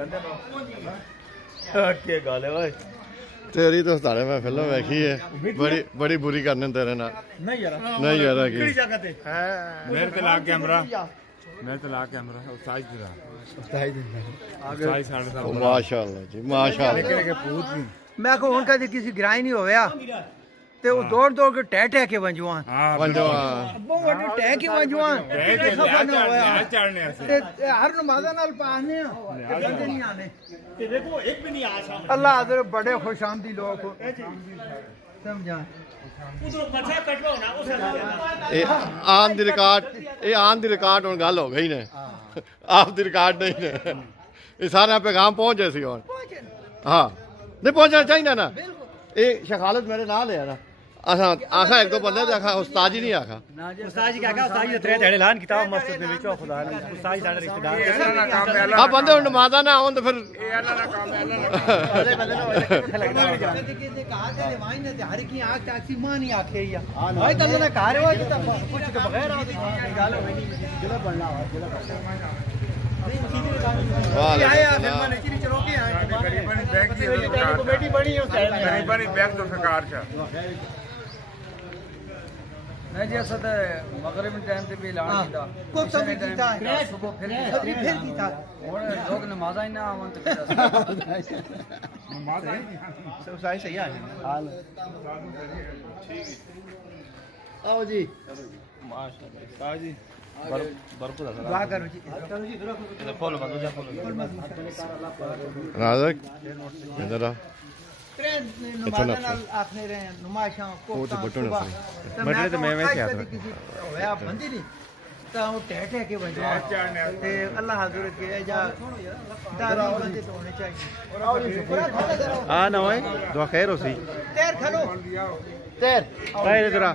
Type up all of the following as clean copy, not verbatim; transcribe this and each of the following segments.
क्या गल है भाई तेरी तो सारे मैं फिल्म देखी है बड़ी बुरी करने तेरे ना नहीं यार किस जगह पे मेरे पे लाग कैमरा उस्ताद माशाल्लाह जी माशाल्लाह मैं को उनका किसी गिराई नहीं होया ते वो दौड़ दौड़ के टह टह के वंजवान अब्बो वड्डे टह के वंजवान सफा नहीं होया ते हर नमाज़ा नाल पाने ते नहीं आने ते देखो एक भी नहीं आ सामने अल्लाह हज़र बड़े खुशामदी लोग समझा उधर मथा कटवा ना उस ये आन दी रिकॉर्ड हुन गल हो गई ने आप दी रिकॉर्ड नहीं ने ये सारे पैगाम पहुंचे सी हुन हां नहीं पहुंचना चाहिए ना ये शखालत मेरे नाल है ना आखा एक दो बंदे आखा उस्ताद जी नहीं आखा उस्ताद जी क्या उस्ताद जी त्रे धड़े लान किताब मस्जिद में बेचो खुदा ने उस्ताद जी साडे रिश्तेदार हां बंदे नमाज़ा ना होन तो फिर ये अल्लाह का काम है अल्लाह ने कहा थे वाई ने हर की आंख टैक्सी मां नहीं आखे या भाई तो अल्लाह ने कहा रे कुछ के बगैर आ गल हो नहीं जिला बनना जिला मगरिब टाइम से भी ऐलान किया को समय कीता सुबह फिर कीता और लोग नमाज़ा ही ना आवन तो नमाज़ सब सही है हाल ठीक है आओ जी माशाल्लाह जी भरपूर दुआ करो जी इधर फॉलो मत जा फॉलो राजक इधर आ नमाज़ आखने रहे नुमाइशां को बटन तो मैं क्या होया बंदी नहीं तो वो टह टह के वजह ते अल्लाह हाज़िर के जा दारू बंदे तो होने चाहिए हां ना होए दुआ खैर हो सी तैर खलो तैर इधर आ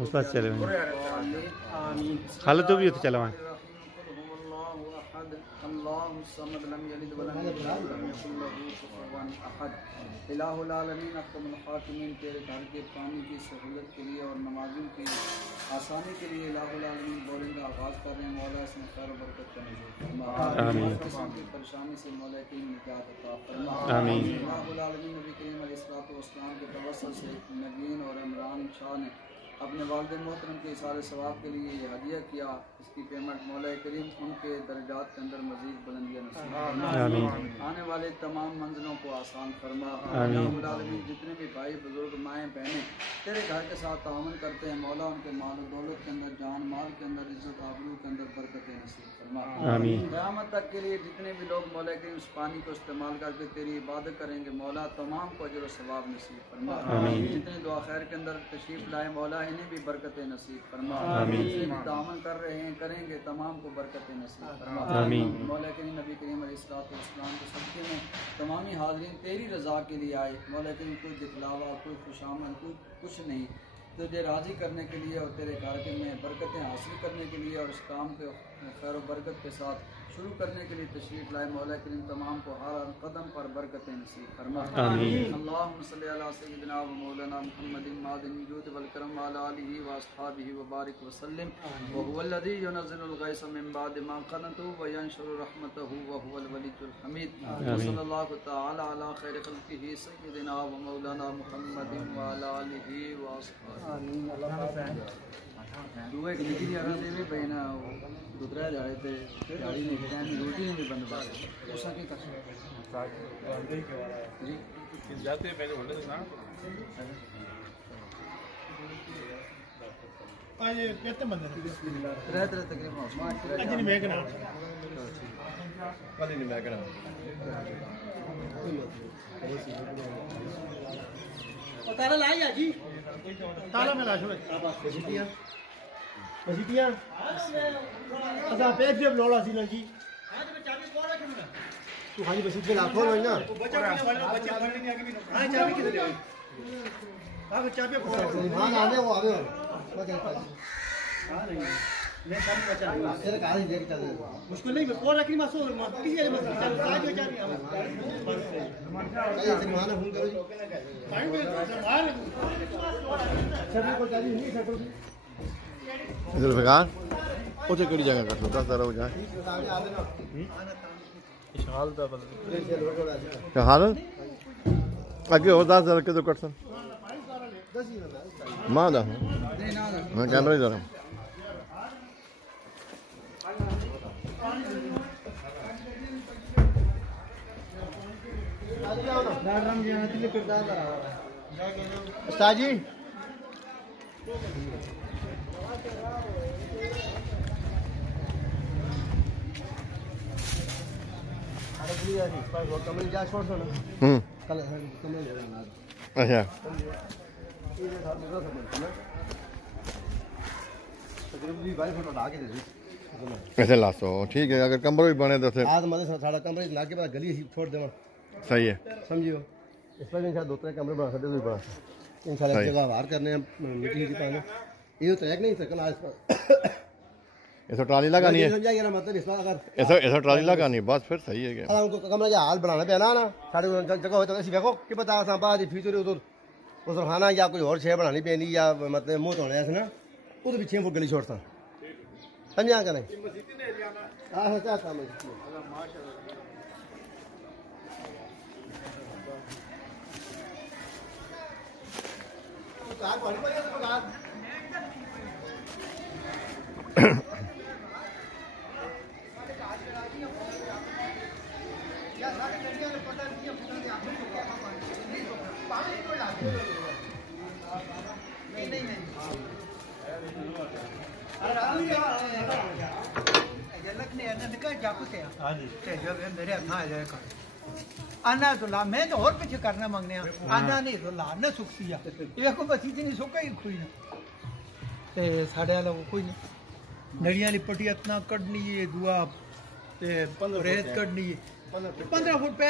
उस्ताद चले आमीन खालिद तो भी तो चलवाएं अल्लाहु समद लम यलिद वलम यूलद वलम यकुल लहू कुफुवन अहद इलाहुल आलमीन अकमल हाकिमीन तेरे घर के पानी की सहूलत के लिए और नमाज़ों की आसानी के लिए इलाहुल आलमीन बोलिंग का आगाज़ कर रहे हैं मौला इसमें खैर और बरकत का नज़र फरमा आमीन किसी की परेशानी से मौला की निजात अता फरमा आमीन इलाहुल आलमीन नबी करीम अलैहिस्सलातु वस्सलाम के तवस्सुल से नगीन और इमरान शाह ने अपने वालिद मोहतरम के इसारे सवाब के लिए ये हदिया किया इसकी पेमेंट मौला करीम उनके दर्जात के अंदर मज़ीद बुलंदियाँ नसीब फरमा आने वाले तमाम मंजिलों को आसान फरमा आमीन जितने भी भाई बुजुर्ग माएँ बहनें तेरे घर के साथ तावन करते हैं मौला उनके माल और दौलत के अंदर जान माल के अंदर इज्जत आबरू के अंदर बरकतें नसीब फरमा आमीन क़यामत तक के लिए जितने भी लोग मौला करीम इस पानी को इस्तेमाल करके तेरी इबादत करेंगे मौला तमाम को अजर और सवाब नसीब फरमा जितने दुआ खैर के अंदर तशरीफ़ लाए मौला इन्हें भी बरकतें नसीब फरमा आमीन तामन कर रहे हैं करेंगे तमाम को बरकतें नसीब फरमा आमीन मौला करीम नबी करीम अलैहिस्सलातु वस्सलाम के सदक़े में तमामी हाज़रीन तेरी रज़ा के लिए आए मौला करीम कोई दिखलावा कोई खुशामद कोई कुछ नहीं तुझे राज़ी करने के लिए और तेरे कारके में बरकतें हासिल करने के लिए और इस काम के खैर व बरकत के साथ शुरू करने के लिए तशरीफ़ लाए मौला करीम तमाम को हर कदम पर बरकतें नसीब फरमा आमीन अल्लाहुम्मा सल्ली अला सय्यिदिना व मौलाना मुहम्मदिन मादिन जूद वल करम व अला आलिहि व अस्हाबिहि व बारिक व सल्लिम व हुवल्लज़ी युनज़्ज़िलुल गैसा मिन बादि मा क़नतु व यंशुरु रहमतहु व हुवल वलियुल हमीद व सल्लल्लाहु तआला अला खैरि खल्क़िहि सय्यिदिना व मौलाना मुहम्मदिन व अला आलिहि व अस्हाबिहि आमीन दुआ की निजी अगर से भी बहना दूसरा जाए थे गाड़ी में टाइम रोटी नहीं बंद बात उसका की कर जी जाते पहले होने तो ना आज कितने बंदे रहते तकरीबन आज नहीं मैं करा कल नहीं मैं करा और ताला लाया जी ताला में ला छोड़े बसीतियां अच्छा पेज भी लोड़ा सी ना जी हां तो चाबी कौन रखे ना तू खाली बसीत पे लाखों होई ना बच्चा वाले बच्चे भरने नहीं आगे भी हां चाबी किधर है मेहमान आने वो आवे मुश्किल नहीं और रखनी मासो किसी वाले मत साज हो जा रही जुल्फिकार उसे केड़ी जगह कर लो 10 तरह हो जाए क्या हाल आगे और 10 तरह के तो कटसन मां दा मैं कैमरा ही जरा उस्ताद जी अच्छा ऐसे लासो ठीक है अगर कमरे भी बने तो फिर आज मदद साड़ा कमरे ला के बाद गली छोड़ देवा सही है समझियो इस पर इंशाल्लाह 2-3 कमरे बना सकते हो बड़ा इंशाल्लाह जगह बाहर करने हैं मीटिंग की पाने ये ट्रैक नहीं सकन आज पर ऐसा ट्राली लगानी है समझाइए ना मतलब इस बार अगर ऐसा ट्राली लगानी है बस फिर सही है क्या उनको कमरा का हाल बनाना पैना ना साढ़े जगह हो तो ऐसी देखो कि पता बाद फ्यूचर उधर खाना या कोई और शे बनानी पैनी या मतलब मुंह धोने ऐसे ना उधर भी 6 फुट गली छोड़ता समझा कर नहीं हां चाहता मैं आना तो ला मैं तो और कुछ करना मांगने आना नहीं तो ला न सुखसी आ ये को बसी नहीं सोका ही कोई ना ते साडे वाला कोई नहीं नड़ियां लिपटी इतना कढनी है दुआ ते रेत कढनी है 15 फुट पे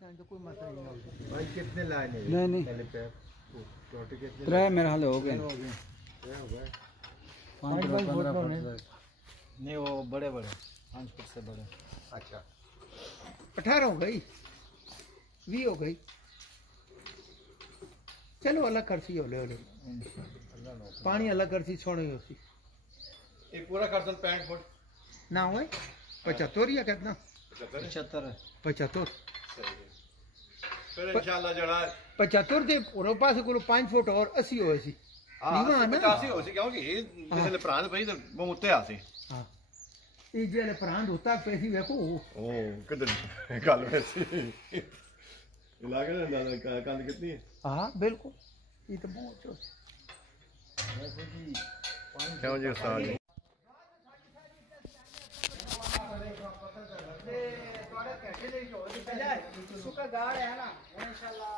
जाने तो कोई मसला नहीं होगा। भाई कितने लाने नहीं पहले पैप टोटे कितने त्रै मेरे हाल हो गए हो गए 5 फुट नहीं वो बड़े बड़े 5 फुट से बड़े। अच्छा 18 हो गई 20 हो गई। चलो अलग करसी होले होले पानी अलग करसी छोड़ी होसी ये पूरा करसन 65 फुट ना हुए 75 या कितना 75 75 फिर इंशाल्लाह जड़ा 75 दे और पास को 5 फुट और 80 होए सी नीवा ना 85 हो सी क्योंकि जिसले प्रांत भाई तो बहुत उत्ते आसी हां ये जेले प्रांत होता पैसी देखो ओ किधर गल वैसी इलाके में कंद कितनी है हां बिल्कुल ये तो बहुत चो क्यों जी उस्ताद जी सुखा गाड़ है ना इंशाल्लाह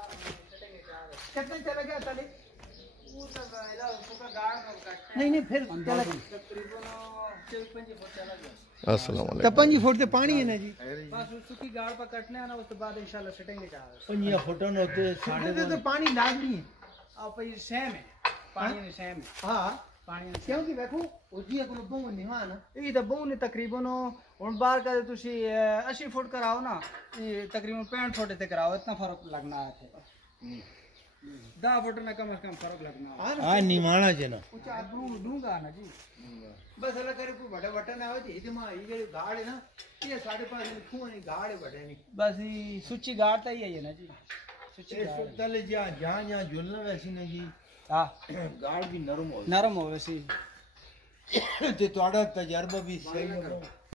कितने चला गया तले वो सब इधर सुखा गाड़ का कट नहीं फिर चला तकरीबन 4-5 फुट चला गया। अस्सलाम तो वालेकुम 5 फुट ते पानी है ना जी बस उस सुखी गाड़ पर कटने आना उसके बाद इंशाल्लाह सेटिंग जा रहा 5 फुट होते साढ़े तो पानी लाजमी है अब भाई सेम है पानी में सेम है हां पानी में क्योंकि देखो उजिया को बहु नहीं हुआ ना ਇਹ ਤਾਂ ਬਹੁ ਨੇ ਤਕਰੀਬਨ ਹੁਣ ਬਾਹਰ ਕਦੇ ਤੁਸੀਂ 80 ਫੁੱਟ ਕਰਾਓ ਨਾ ਇਹ ਤਕਰੀਬਨ 65 ਫੁੱਟ ਤੇ ਕਰਾਓ ਇतना ਫਰਕ लगना है 10 फुट में कम से कम फर्क लगना है। हां निवाना जे ना कुछ आदमी दूंगा ना जी बस अलग करे कोई बड़ा बटन ना हो जे मां ये गाड़ है ना ये 5.5 लिखू नहीं गाड़ है बड़े नहीं बस ये सुच्ची गाड़ तो ही है ना जी सुच्ची गाड़ तले जा जहां झूलना वैसी नहीं जी हां गाड़ भी नरम नरम हो वैसी ते तोड़ा तजर्बा भी सही हो